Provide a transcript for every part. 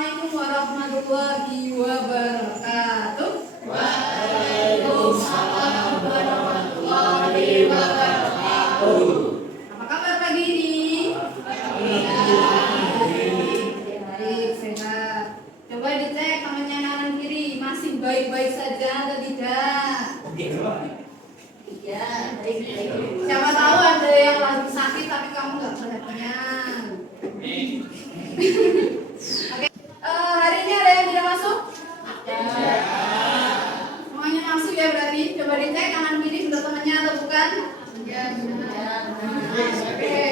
Assalamualaikum warahmatullahi wabarakatuh. Waalaikumsalam warahmatullahi wabarakatuh. Apa kabar pagi ini? Baik, sehat. Coba dicek tangannya kanan kiri, masih baik-baik saja atau tidak? Ya, baik-baik. Siapa tahu ada yang lagi sakit tapi kamu nggak perhatian. Oke. Hari ini ada yang tidak masuk? Ada. Semuanya masuk ya berarti. Coba dicek kanan kiri sudah temannya atau bukan? Ya, sudah. Oke.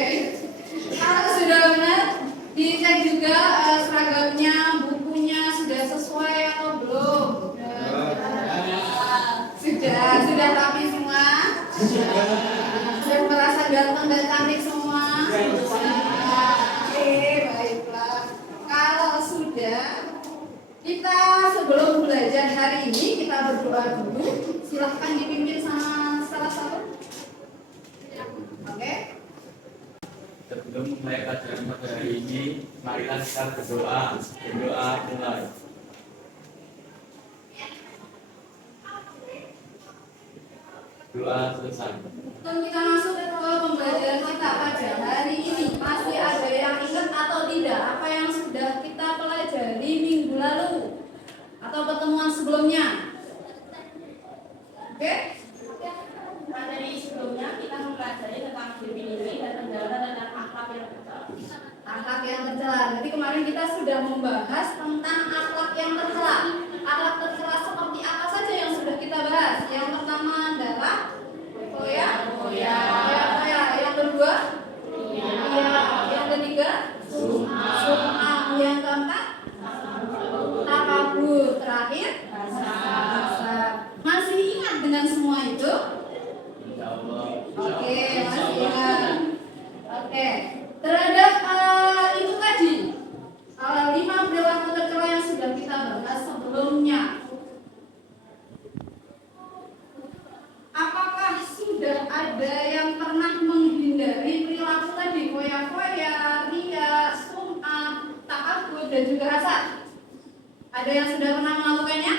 Kalau sudah benar, dicek juga seragamnya, bukunya sudah sesuai atau belum? Sudah rapi semua? Sudah merasa ganteng dan cantik semua? Oke, baiklah. Kalau sudah, kita sebelum belajar hari ini kita berdoa dulu. Silahkan dipimpin sama salah satu. Oke. Sebelum memulai pelajaran pada hari ini, marilah kita berdoa. Berdoa mulai. Doa selesai. Sebelum kita masuk ke pembelajaran kita pada hari ini, masih ada yang ingat atau tidak apa yang sudah kita pelajari minggu lalu atau pertemuan sebelumnya? Oke? Materi sebelumnya kita mempelajari tentang definisi dan penjelasan tentang akhlak yang tercela. Akhlak yang tercela. Jadi kemarin kita sudah membahas tentang akhlak yang tercela. Akhlak tercela seperti apa saja yang sudah kita bahas? Yang pertama adalah foya. Yang kedua, yang ketiga, sum'ah. Yang keempat, takabur. Terakhir, hasad. Masih ingat dengan semua itu? Oke, masih ingat. Oke, terhadap itu tadi 5 perilaku tercela yang sudah kita bahas sebelumnya. Apakah sudah ada yang pernah menghindari perilaku tadi, foya-foya, ria, sum'ah, takabur dan juga hasad? Ada yang sudah pernah melakukannya?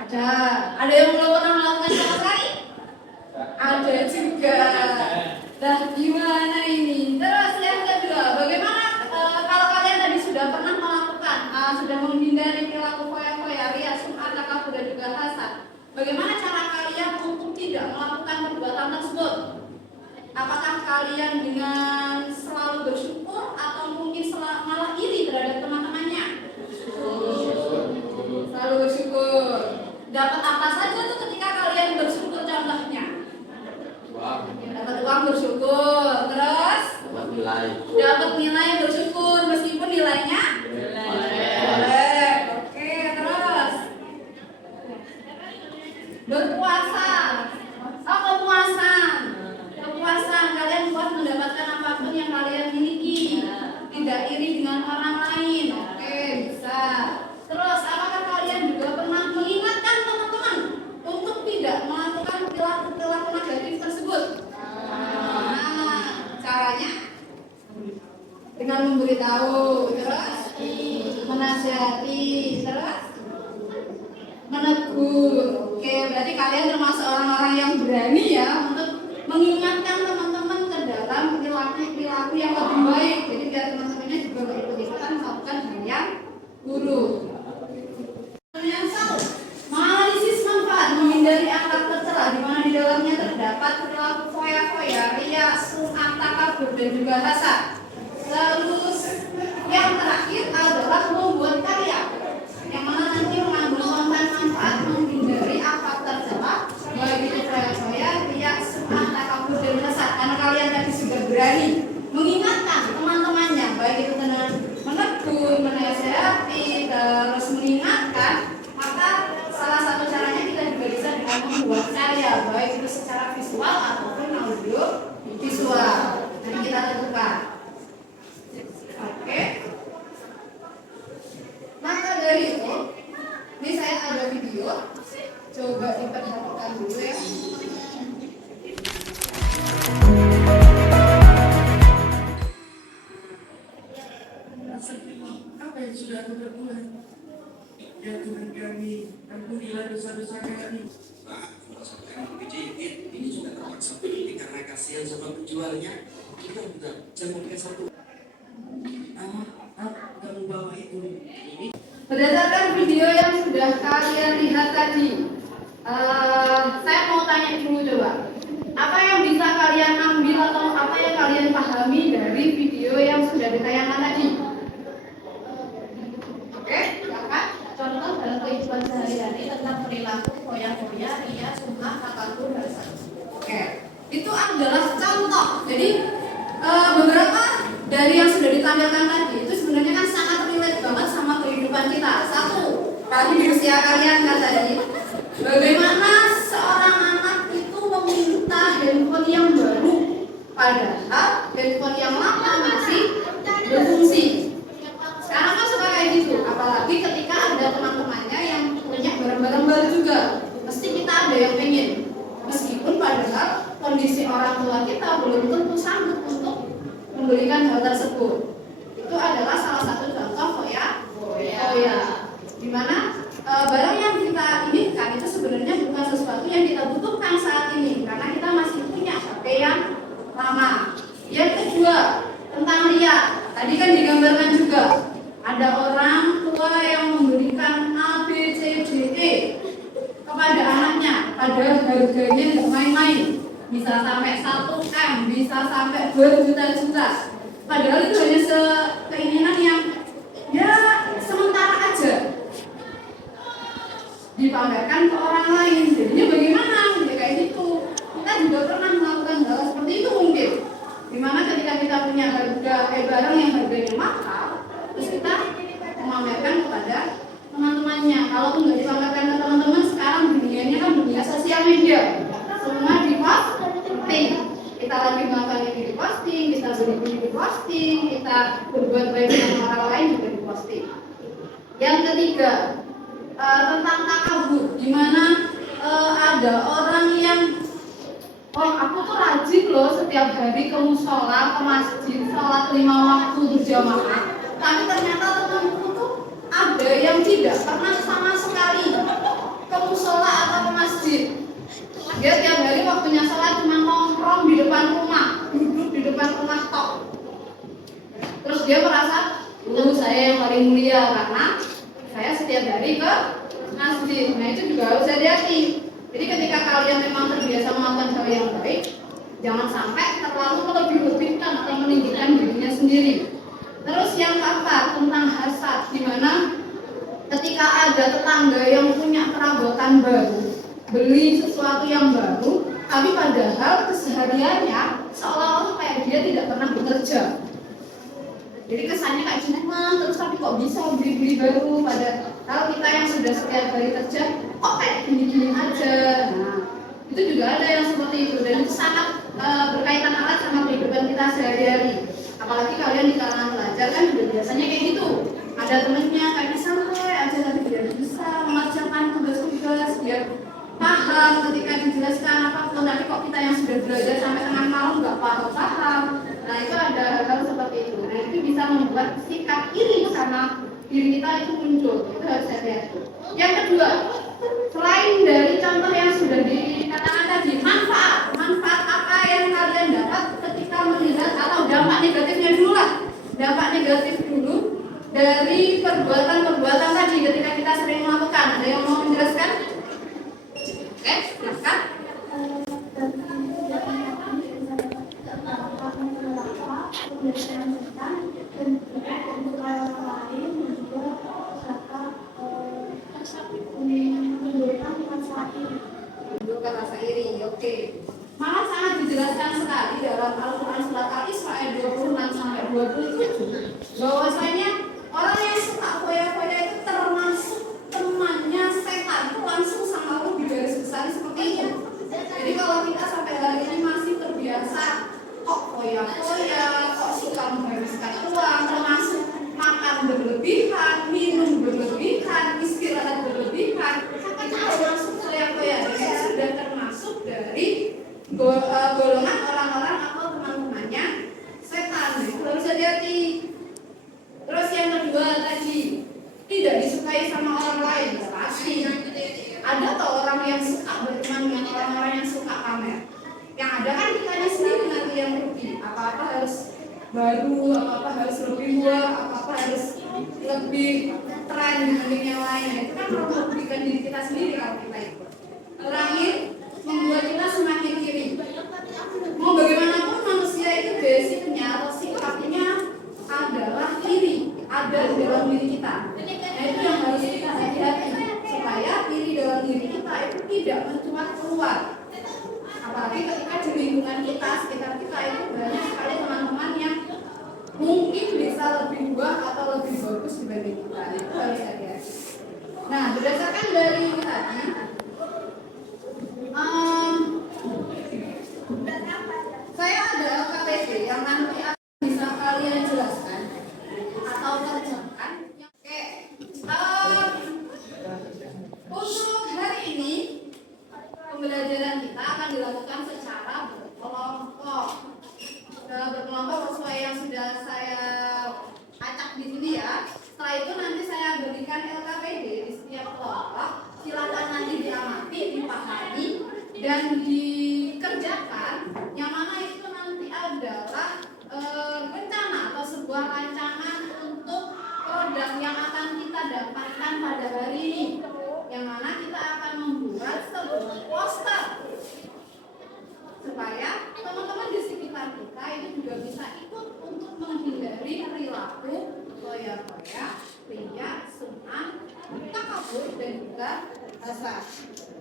Ada. Ada yang belum pernah melakukan sama sekali? Ada juga. Nah, gimana ini? Terus yang kedua, bagaimana kalau kalian tadi sudah pernah melakukan, sudah menghindari perilaku foya-foya, ria, sum'ah, takabur dan juga hasad? Bagaimana cara kalian untuk tidak melakukan perbuatan tersebut? Apakah kalian dengan selalu bersyukur atau mungkin malah iri terhadap teman-temannya? Selalu bersyukur. Dapat apa saja tuh ketika kalian bersyukur contohnya? Dapat uang bersyukur. Terus? Dapat nilai bersyukur meskipun nilainya? Boleh. Oke, terus? Berpuasa. Kepuasan. Kalian puas mendapatkan apapun yang kalian miliki. Tidak iri dengan orang lain. Oke, bisa. Terus, apakah kalian juga pernah mengingatkan teman-teman untuk tidak melakukan perilaku negatif tersebut? Caranya dengan memberitahu, terus menasihati, terus menegur. Oke, berarti kalian termasuk orang-orang yang berani ya untuk mengingatkan teman-teman ke dalam perilaku yang lebih baik. Jadi biar teman-temannya juga nggak ikut-ikutan melakukan hal yang buruk. Yang satu, menganalisis manfaat menghindari akhlak tercela, di mana di dalamnya terdapat perilaku foya-foya, ria, sum'ah, takabur dan juga hasad. Terus yang terakhir adalah membuat karya, yang mana nanti mengandung konten manfaat menghindari akhlak tercela, baik itu foya-foya, ria, sum'ah, takabur dan hasad. Karena kalian tadi sudah berani mengingatkan teman-temannya, baik itu dengan menegur, menasihati, terus mengingatkan, maka salah satu caranya kita juga bisa dengan membuat karya, baik itu secara visual ataupun audio visual. Nanti kita tentukan. Oke. Maka dari itu, ini saya ada video, coba diperhatikan dulu ya. Ya Tuhan kami, ampunilah dosa-dosa kami. Pak, kalau sampai lebih dikit, ini juga terpaksa beli karena kasihan sama penjualnya. Bentar, saya mau pakai satu. Kamu bawa itu. Ini Berdasarkan video yang sudah kalian lihat tadi, saya mau tanya dulu coba, apa yang bisa kalian ambil atau apa yang kalian pahami dari video yang sudah ditayangkan tadi? Oke, silakan. Contoh dalam kehidupan sehari-hari tentang perilaku foya-foya, ria, sumah, takabur, hasad. Oke, itu adalah contoh. Jadi beberapa dari yang sudah ditampilkan tadi itu sebenarnya kan sangat relate banget sama kehidupan kita. Satu, tadi di usia kalian kan tadi, bagaimana seorang anak itu meminta handphone yang baru, padahal handphone yang lama masih berfungsi. Sekarang kan suka kayak gitu, apalagi ketika ada teman-temannya yang punya barang-barang baru juga, pasti kita ada yang pengen. Meskipun padahal kondisi orang tua kita belum tentu sanggup untuk memberikan hal tersebut. Itu adalah salah satu contoh foya. Dimana barang yang kita inginkan itu sebenarnya bukan sesuatu yang kita butuhkan saat ini, karena kita masih punya HP yang lama. Yang kedua, tentang ria. Tadi kan digambarkan juga ada orang tua yang memberikan A, B, C, D, E kepada anaknya, padahal harganya nggak main-main, bisa sampai 1 M, bisa sampai berjuta-juta. Padahal itu hanya keinginan yang ya sementara aja dipamerkan ke orang lain. Jadinya bagaimana? Ya kayak gitu. Kita juga pernah melakukan hal seperti itu mungkin. Dimana ketika kita punya barang yang harganya mahal, terus kita memamerkan kepada teman-temannya. Kalau nggak dipamerkan ke teman-teman, sekarang dunianya kan dunia sosial media, semua di-posting. Kita lagi makan ini di-posting, kita beli di-posting, kita berbuat baik dengan orang lain juga di-posting. Yang ketiga, tentang takabur, dimana ada orang yang aku tuh rajin loh setiap hari ke musola, ke masjid, sholat 5 waktu berjamaah. Tapi ternyata temanku tuh ada yang tidak pernah sama sekali ke musola atau ke masjid. Dia tiap hari waktunya sholat cuma nongkrong di depan rumah, duduk di depan rumah tok. Terus dia merasa, saya yang paling mulia karena saya setiap hari ke masjid. Nah itu juga harus hati-hati. Jadi ketika kalian memang terbiasa melakukan hal yang baik, jangan sampai terlalu melebih-lebihkan atau meninggikan dirinya sendiri. Terus yang keempat, tentang hasad, di mana ketika ada tetangga yang punya perabotan baru, beli sesuatu yang baru, tapi padahal kesehariannya seolah-olah kayak dia tidak pernah bekerja. Jadi kesannya kayak cuma terus, tapi kok bisa beli-beli baru, padahal kita yang sudah setiap hari kerja kok kayak gini-gini aja. Nah, itu juga ada yang seperti itu, dan itu sangat berkaitan erat sama kehidupan kita sehari-hari. Apalagi kalian di kalangan pelajar kan juga biasanya kayak gitu. Ada temennya kayak santai aja tapi dia bisa mengerjakan tugas-tugas, dia paham ketika dijelaskan apapun, tapi kok kita yang sudah belajar sampai tengah malam nggak paham. Nah itu ada hal seperti itu. Nah itu bisa membuat sikap iri sama diri kita itu muncul. Itu harus hati-hati. Yang kedua, selain dari contoh yang sudah dikatakan tadi, manfaat apa yang kalian dapat ketika melihat, atau dampak negatifnya dulu lah. Dampak negatif dulu dari perbuatan-perbuatan tadi ketika kita sering melakukan. Ada yang mau menjelaskan? Oke, silakan. Menimbulkan rasa iri. Oke. Malah sangat dijelaskan sekali dalam Al-Quran surat Al-Isra ayat 26 sampai 27 bahwasanya orang yang suka foya-foya itu termasuk temannya setan, itu langsung sama Allah digaris besar seperti itu. Jadi kalau kita sampai hari ini masih terbiasa kok foya-foya, kok suka menghabiskan uang, termasuk makan berlebihan, minum berlebihan, istirahat berlebihan, itu termasuk foya-foya. Jadi sudah termasuk dari golongan orang-orang atau teman-temannya setan. Itu harus hati-hati. Terus yang kedua tadi, tidak disukai sama orang lain. kitanya sendiri nanti yang rugi. Apa-apa harus baru, apa-apa harus lebih murah, apa-apa harus lebih tren dibanding yang lain. Itu kan merugikan diri kita sendiri kalau kita ikut. Terakhir, membuat kita semakin iri. Mau bagaimanapun manusia itu basicnya atau sifatnya adalah iri, ada di dalam diri kita. Nah itu yang harus kita hati-hati supaya iri dalam diri kita itu tidak mencuat keluar. Apalagi ketika di lingkungan kita, sekitar kita itu banyak sekali teman-teman yang mungkin bisa lebih buah atau lebih bagus dibanding kita. Itu harus hati-hati. Nah berdasarkan dari tadi, saya ada LKPD yang nanti akan bisa kalian jelaskan atau kerjakan. Oke, untuk hari ini pembelajaran kita akan dilakukan secara berkelompok. Berkelompok sesuai yang sudah saya acak di sini ya. Setelah itu nanti saya berikan LKPD di setiap kelompok. Silakan nanti diamati, dipahami, dan dikerjakan. Yang mana itu nanti adalah rencana atau sebuah rancangan untuk produk yang akan kita dapatkan pada hari ini. Yang mana kita akan membuat sebuah poster supaya teman-teman di sekitar kita itu juga bisa ikut untuk menghindari perilaku foya-foya, ria, sum'ah, takabur, dan juga hasad.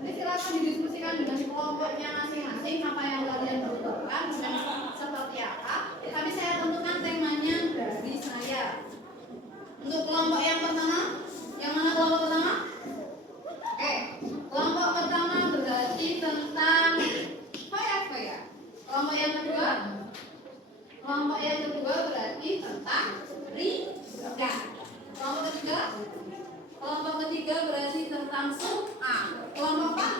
Nanti silakan didiskusikan dengan kelompoknya masing-masing apa yang kalian butuhkan dan seperti apa. Tapi saya tentukan temanya dari saya. Untuk kelompok yang pertama, yang mana kelompok pertama? Oke, kelompok pertama berarti tentang foya-foya. Kelompok yang kedua? Kelompok yang kedua berarti tentang ria. Kelompok ketiga? Kelompok ketiga berarti tentang sum'ah. Kelompok empat?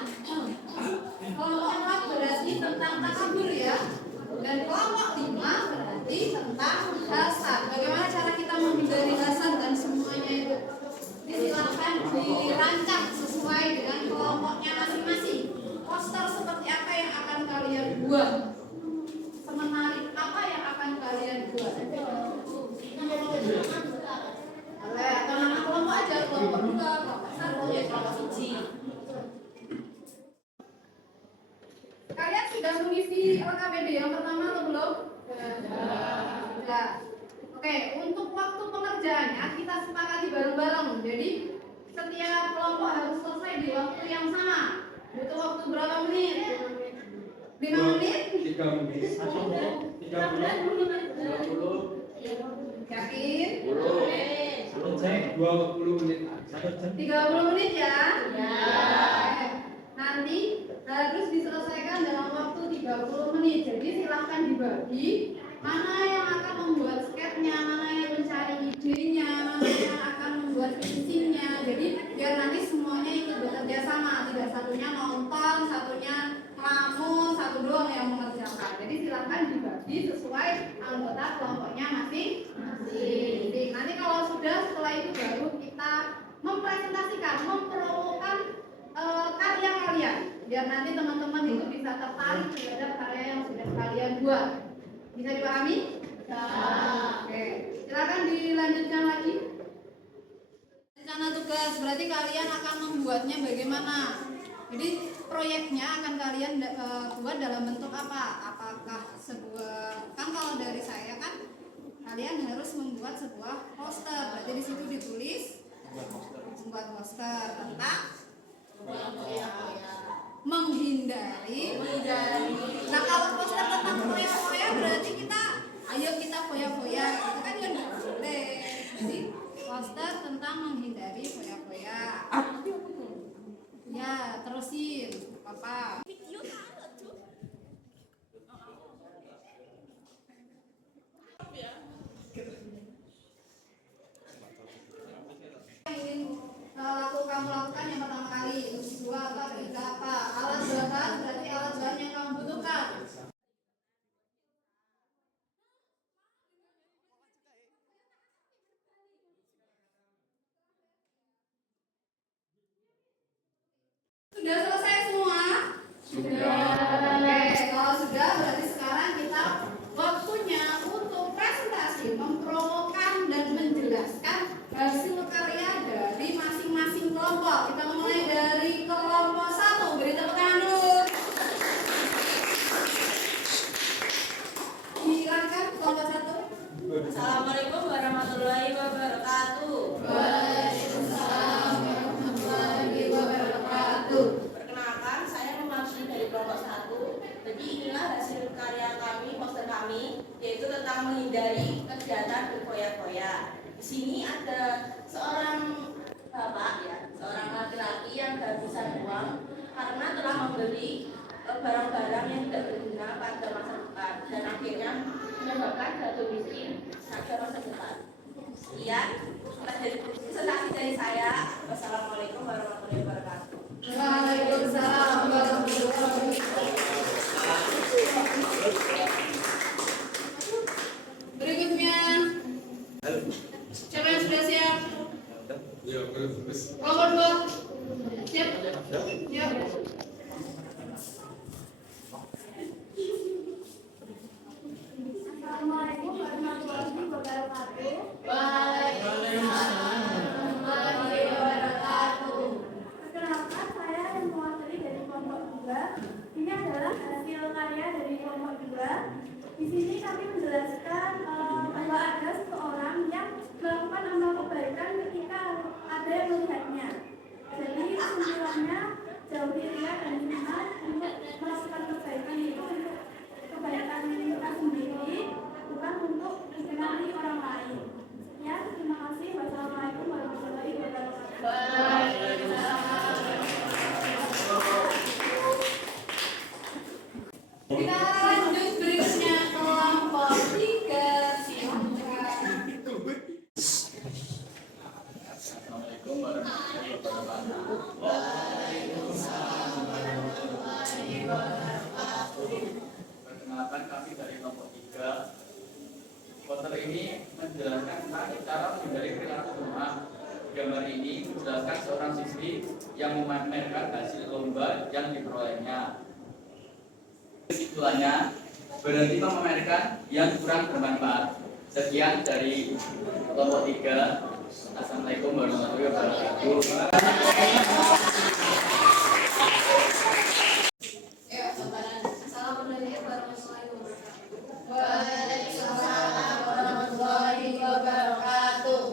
Kelompok empat berarti tentang takabur ya. Dan kelompok lima berarti tentang hasad. Bagaimana cara kita menghindari hasad dan semuanya itu? Silakan dirancang sesuai dengan kelompoknya masing-masing. Poster seperti apa yang akan kalian buat? Semenarik apa yang akan kalian buat? Atau nama kelompok aja, kelompok 2, kelompok 1, ya kelompok 1. Kalian sudah mengisi LKPD yang pertama atau belum? Sudah. Oke, untuk waktu pengerjaannya kita sepakati bareng-bareng. Jadi setiap kelompok harus selesai di waktu yang sama. Butuh waktu berapa menit? 5 menit? 3 menit. 30. Yakin? 20 menit. 30 menit ya? Ya. Nanti harus diselesaikan dalam waktu 30 menit. Jadi silahkan dibagi mana yang akan membuat sketnya, mana yang mencari idenya, mana yang akan membuat visinya. Jadi biar nanti semuanya ikut bekerja sama, tidak satunya nonton, satunya ngelamun, satu doang yang mengerjakan. Jadi silahkan dibagi sesuai anggota kelompoknya masing-masing. Nanti kalau sudah, setelah itu baru kita mempresentasikan, mempromokan karya kalian. Biar nanti teman-teman itu bisa tertarik terhadap karya yang sudah kalian buat. Bisa dipahami? Ya. Oke, silakan dilanjutkan lagi. Rencana tugas berarti kalian akan membuatnya bagaimana? Jadi proyeknya akan kalian buat dalam bentuk apa? Apakah sebuah, kan kalau dari saya kan kalian harus membuat sebuah poster. Berarti di situ ditulis membuat poster tentang menghindari. Nah kalau poster tentang foya-foya berarti kita ayo kita foya-foya, itu kan ya nggak boleh. Jadi poster tentang menghindari foya-foya. Ya terusin apa? Kamu lakukan yang pertama kali, terus dua atau tiga apa? Alat bahan berarti alat bahan yang kamu butuhkan. kami, poster kami, yaitu tentang menghindari kegiatan berfoya-foya. Di sini ada seorang bapak ya, seorang laki-laki yang kehabisan uang karena telah membeli barang-barang yang tidak berguna pada masa depan dan akhirnya menyebabkan jatuh miskin pada masa depan. Sekian presentasi dari saya. Wassalamualaikum warahmatullahi wabarakatuh. Waalaikumsalam warahmatullahi wabarakatuh. Berikutnya, siapa yang sudah siap? Kelompok 2 siap? Siap. Assalamualaikum warahmatullahi wabarakatuh. Waalaikumsalam warahmatullahi wabarakatuh. Perkenalkan, saya yang mewakili dari kelompok 2. Ini adalah hasil karya dari kelompok 2. Di sini kami menjelaskan bahwa ada seseorang yang melakukan amal kebaikan ketika ada yang melihatnya. Jadi kesimpulannya jauhi riya dan hina untuk melakukan kebaikan itu untuk kebaikan kita sendiri, bukan untuk dikenali orang lain. Ya, terima kasih. Wassalamualaikum warahmatullahi wabarakatuh. Kita lanjut berikutnya kelompok 3 silakan. Assalamualaikum warahmatullahi wabarakatuh. Perkenalkan, kami dari kelompok 3. Poster ini menjelaskan tentang cara menghindari perilaku rumah. Gambar ini menjelaskan seorang siswi yang memamerkan hasil lomba yang diperolehnya. Kesimpulannya, berhenti memamerkan yang kurang bermanfaat. Sekian dari kelompok 3. Assalamualaikum warahmatullahi wabarakatuh. Assalamualaikum warahmatullahi wabarakatuh. Waalaikumsalam warahmatullahi wabarakatuh.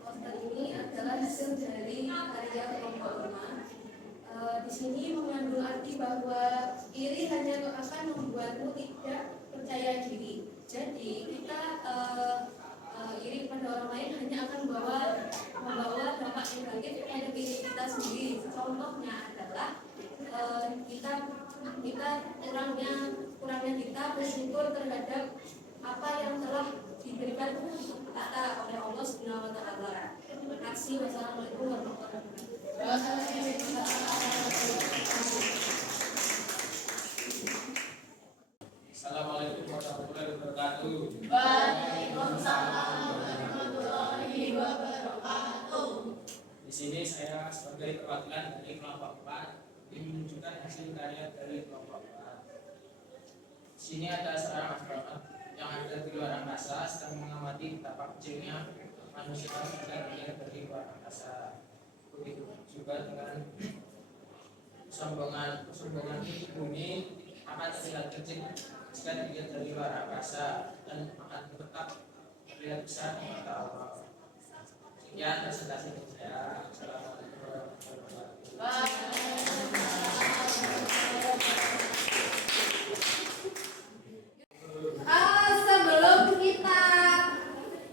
Poster ini adalah hasil dari karya kelompok 5. Di sini mengandung arti bahwa iri hanya akan membuatmu tidak percaya diri. Jadi kita iri kepada orang lain hanya akan membawa dampak negatif pada diri kita sendiri. Contohnya adalah kita kurangnya kita bersyukur terhadap apa yang telah diberikan kita oleh Allah Subhanahu wa taala. Terima kasih. Wassalamualaikum warahmatullahi wabarakatuh. Assalamualaikum warahmatullahi wabarakatuh. Waalaikumsalam warahmatullahi wabarakatuh. Di sini saya sebagai perwakilan dari kelompok 4 ingin menunjukkan hasil karya dari kelompok 4. Di sini ada seorang astronot yang ada di luar angkasa sedang mengamati betapa kecilnya manusia jika dilihat dari luar angkasa. Begitu juga dengan kesombongan bumi akan terlihat kecil jika dilihat dari luar angkasa dan akan tetap terlihat besar di mata Allah. Sekian presentasi dari saya. Assalamualaikum warahmatullahi wabarakatuh. Sebelum kita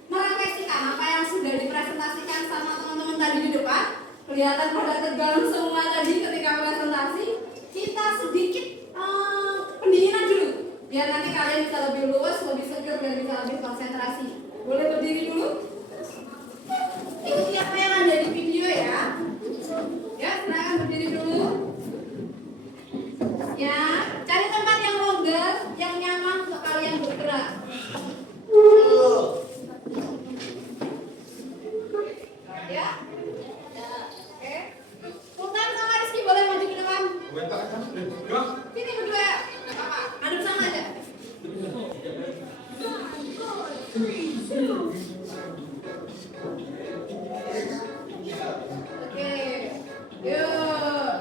merefleksikan apa yang sudah dipresentasikan sama teman-teman tadi di depan, kelihatan pada tegang semua tadi ketika presentasi. Kita sedikit pendinginan dulu, biar nanti kalian bisa lebih luwes, lebih seger, dan bisa lebih konsentrasi. Boleh berdiri dulu? Ikuti apa yang ada di video ya. Ya, silakan berdiri dulu. Ya, cari tempat yang longgar, yang nyaman untuk kalian bergerak. Ya, oke. Sultan sama Rizky boleh maju ke depan. Sini berdua, apa? Aduk sama aja. Oke, yuk.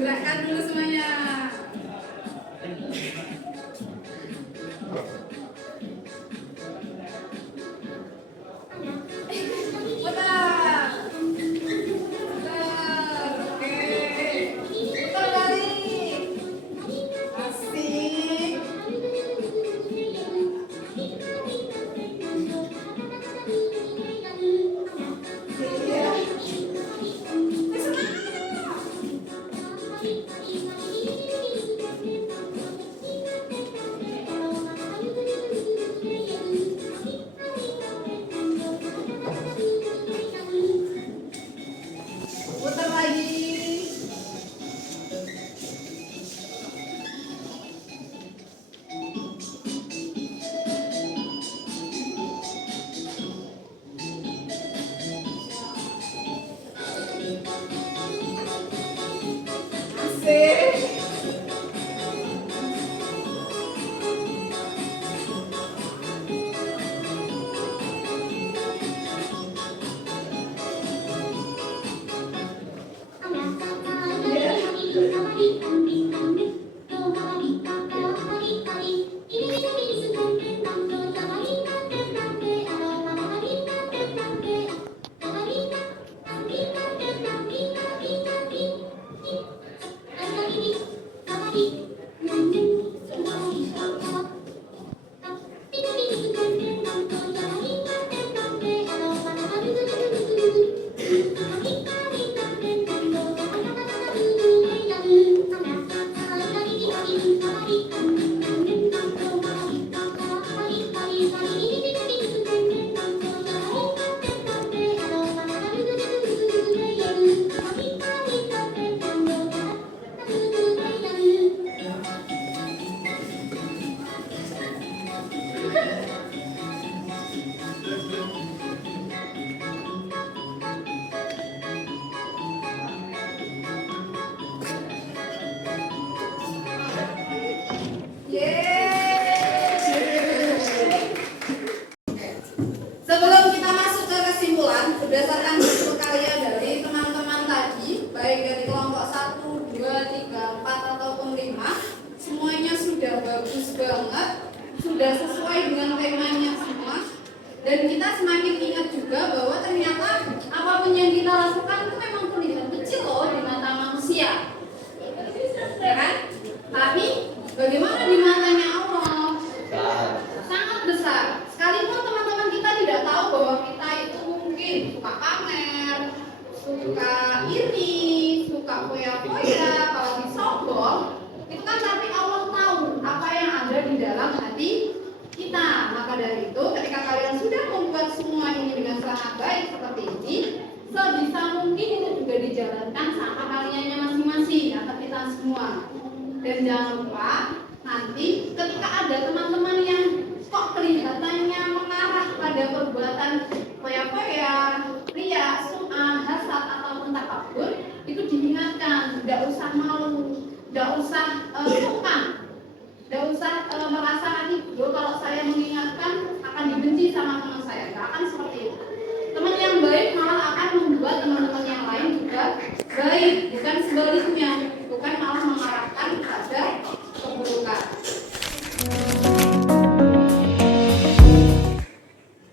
Gerakkan dulu semuanya. Putar. Oke. Putar balik. Asik. Sebelum kita masuk ke kesimpulan, berdasarkan hasil karya dari teman-teman tadi, baik dari kelompok 1, 2, 3, 4, ataupun 5, semuanya sudah bagus banget, sudah sesuai dengan temanya semua. Dan kita semakin ingat juga bahwa ternyata apapun yang kita lakukan itu memang terlihat kecil loh di mata manusia. Ya kan? Tapi bagaimana di matanya Allah? Sangat besar. Sekalipun teman-teman kita tidak tahu bahwa kita itu mungkin suka pamer, suka iri, suka foya-foya, apalagi sombong, itu kan tapi Allah tahu apa yang ada di dalam hati kita. Maka dari itu ketika kalian sudah membuat semua ini dengan sangat baik seperti ini, sebisa mungkin itu juga dijalankan sama kaliannya masing-masing atau kita semua. Dan jangan lupa nanti ketika ada teman-teman yang kok kelihatannya mengarah pada perbuatan foya-foya, ria, sum'ah, hasad ataupun takabur, itu diingatkan, tidak usah malu, tidak usah sungkan, tidak usah merasa kalau saya mengingatkan akan dibenci sama teman saya. Tidak akan seperti itu. Teman yang baik malah akan membuat teman-teman yang lain juga baik, bukan sebaliknya, bukan malah mengarahkan pada keburukan.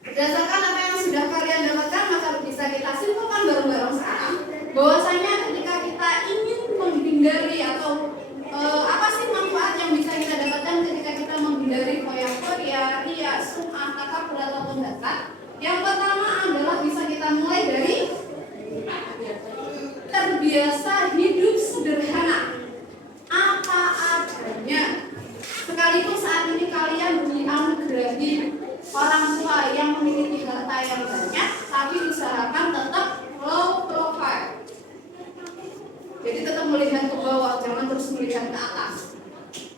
Berdasarkan apa yang sudah kalian dapatkan, maka bisa kita simpulkan bareng-bareng sekarang bahwasanya ketika kita ingin menghindari atau apa sih manfaat yang bisa kita dapatkan ketika kita menghindari foya-foya, ria, sum'ah, takabur ataupun hasad. Yang pertama adalah bisa kita mulai dari terbiasa hidup sederhana, apa adanya. Sekalipun saat ini kalian dianugerahi orang tua yang memiliki harta yang banyak, tapi usahakan tetap low profile. Jadi tetap melihat ke bawah, jangan terus melihat ke atas.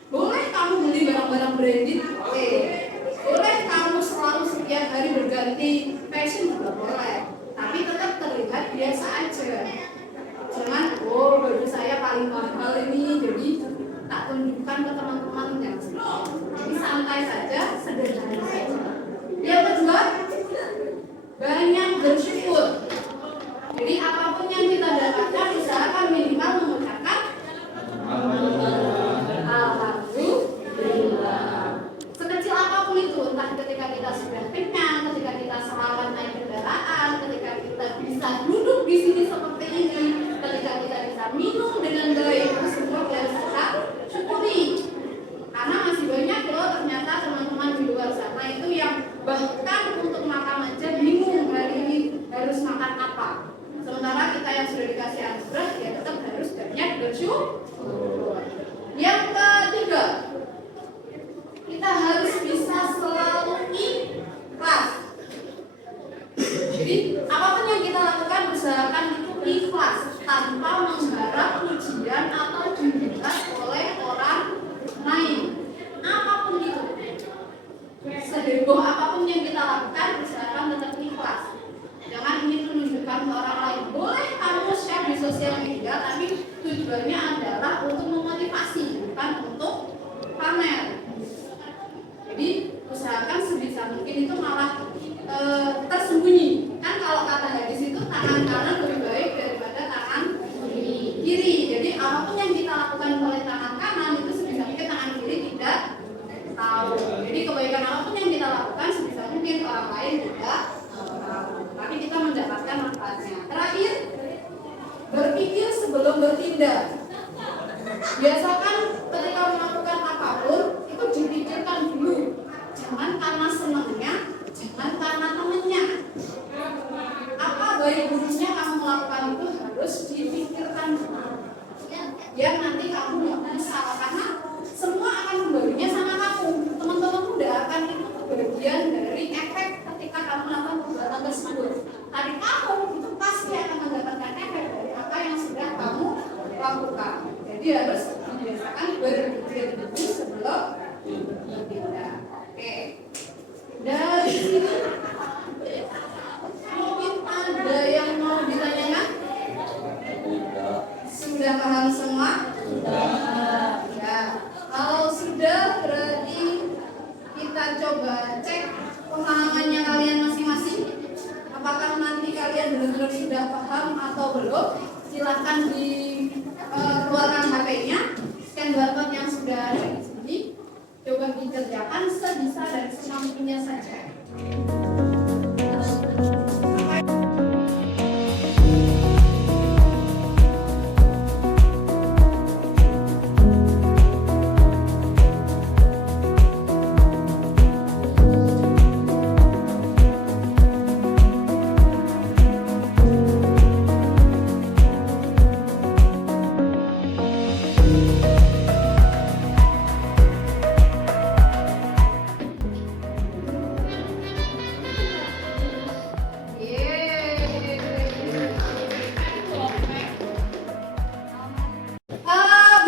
Boleh kamu beli barang-barang branded, boleh kamu selalu setiap hari berganti fashion juga boleh, tapi tetap terlihat biasa aja. Jangan, oh baju saya paling mahal ini, jadi tak tunjukkan ke teman-temannya. Jadi santai saja, sederhana saja. Yang kedua, banyak bersyukur. Jadi apapun yang kita dapatkan, usahakan minimal mengucapkan Alhamdulillah. Sekecil apapun itu, entah ketika kita sudah kenyang, ketika kita selamat naik kendaraan, ketika kita bisa duduk di sini seperti ini, ketika kita bisa minum dengan baik, semua harus kita syukuri. Karena masih banyak loh ternyata teman-teman di luar sana itu yang bahkan untuk makan aja bingung hari ini harus makan apa. Sementara kita yang sudah dikasih anugerah ya tetap harus banyak bersyukur. Yang ketiga, kita harus bisa selalu ikhlas. Jadi apapun yang kita lakukan usahakan itu ikhlas tanpa mengharap pujian atau dinilai oleh orang lain. Apapun itu, seheboh apapun yang kita lakukan usahakan tetap ikhlas. Jangan ingin menunjukkan ke orang lain. Boleh kamu share di sosial media, tapi tujuannya adalah untuk memotivasi, bukan untuk pamer. Jadi usahakan sebisa mungkin itu malah tersembunyi. Kan kalau kata hadis itu tangan kanan lebih baik daripada tangan kiri. Jadi apapun yang kita lakukan oleh tangan kanan itu sebisa mungkin tangan kiri tidak tahu. Jadi kebaikan apapun yang kita lakukan sebisa mungkin orang lain tidak tahu. Tapi kita mendapatkan manfaatnya. Terakhir, berpikir sebelum bertindak. Biasakan ketika melakukan apapun itu dipikirkan dulu. Jangan karena senangnya, jangan karena temennya. Apa baik buruknya kamu melakukan itu harus dipikirkan dulu. Biar nanti kamu nggak menyesal karena semua akan kembalinya sama kamu. Teman-teman udah akan itu kebahagiaan adik kamu itu pasti akan mendapatkan efek dari apa yang sudah kamu lakukan. Jadi harus membiasakan berpikir dulu sebelum bertindak. Oke. Dari sini mungkin ada yang mau ditanyakan? Sudah paham semua? Ya. Kalau sudah berarti kita coba cek pemahamannya kalian masing-masing. Apakah nanti kalian benar-benar sudah paham atau belum? Silahkan dikeluarkan HP-nya, scan barcode yang sudah ada di sini. Coba dikerjakan sebisa dan semampunya saja.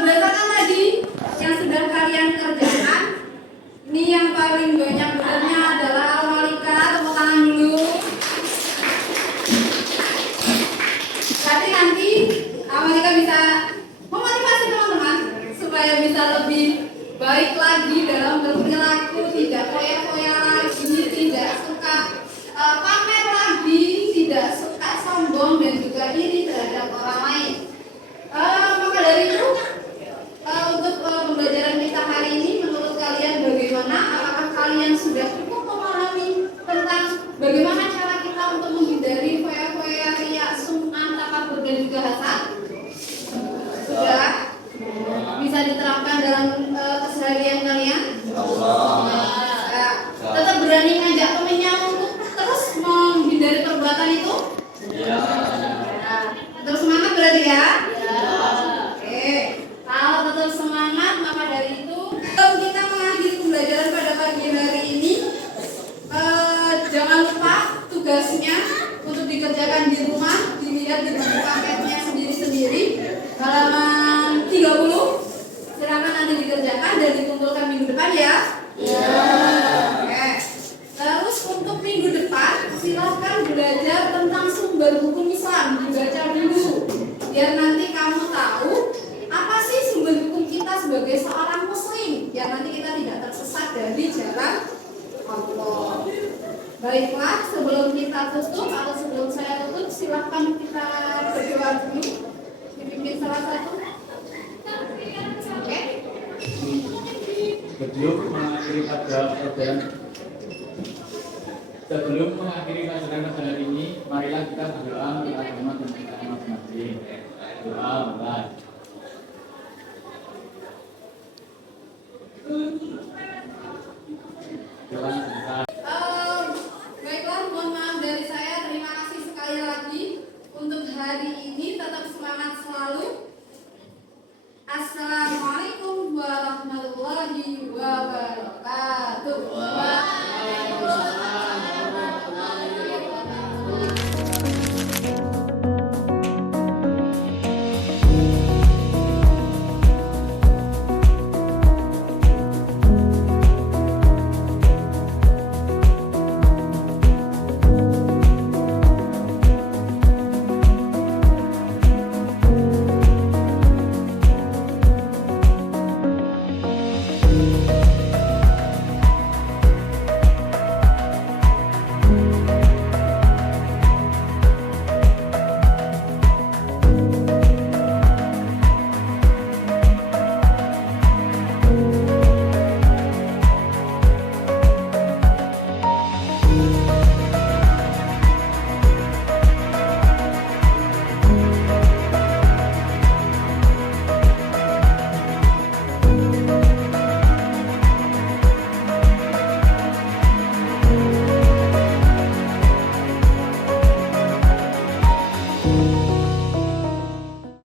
Berdasarkan tadi yang sudah kalian kerjakan, ini yang paling banyak benernya adalah Malika. Tepuk tangan dulu. Berarti nanti Malika bisa memotivasi teman-teman supaya bisa lebih baik lagi dalam berperilaku, tidak foya-foya lagi, tidak suka pamer lagi, tidak suka sombong dan juga iri terhadap orang lain. Maka dari itu untuk pembelajaran kita hari ini, menurut kalian bagaimana? Apakah kalian sudah cukup memahami tentang bagaimana cara kita untuk menghindari foya-foya, riak, sum'ah, takabur dan juga hasad? Sudah? Bisa diterapkan dalam keseharian kalian? Ya. Tetap berani ngajak temennya untuk terus menghindari perbuatan itu? Ya. Tetap semangat berarti ya? Oke. Kalau tetap semangat, maka dari itu kalau kita mengakhiri pembelajaran pada pagi hari ini, jangan lupa tugasnya untuk dikerjakan di rumah, dilihat di buku paketnya sendiri-sendiri, halaman 30. Silakan nanti dikerjakan dan dikumpulkan minggu depan ya. Oke. Terus untuk minggu depan, silakan belajar tentang sumber hukum Islam, dibaca dulu, biar nanti kamu tahu apa sih sumber hukum kita sebagai seorang muslim, biar nanti kita tidak tersesat dari jalan Allah. Baiklah, sebelum kita tutup atau sebelum saya tutup, silahkan kita berdoa dulu, dipimpin salah satu. Oke. Sebelum mengakhiri pelajaran pada hari ini, marilah kita berdoa untuk agama dan kita masing-masing. Doa,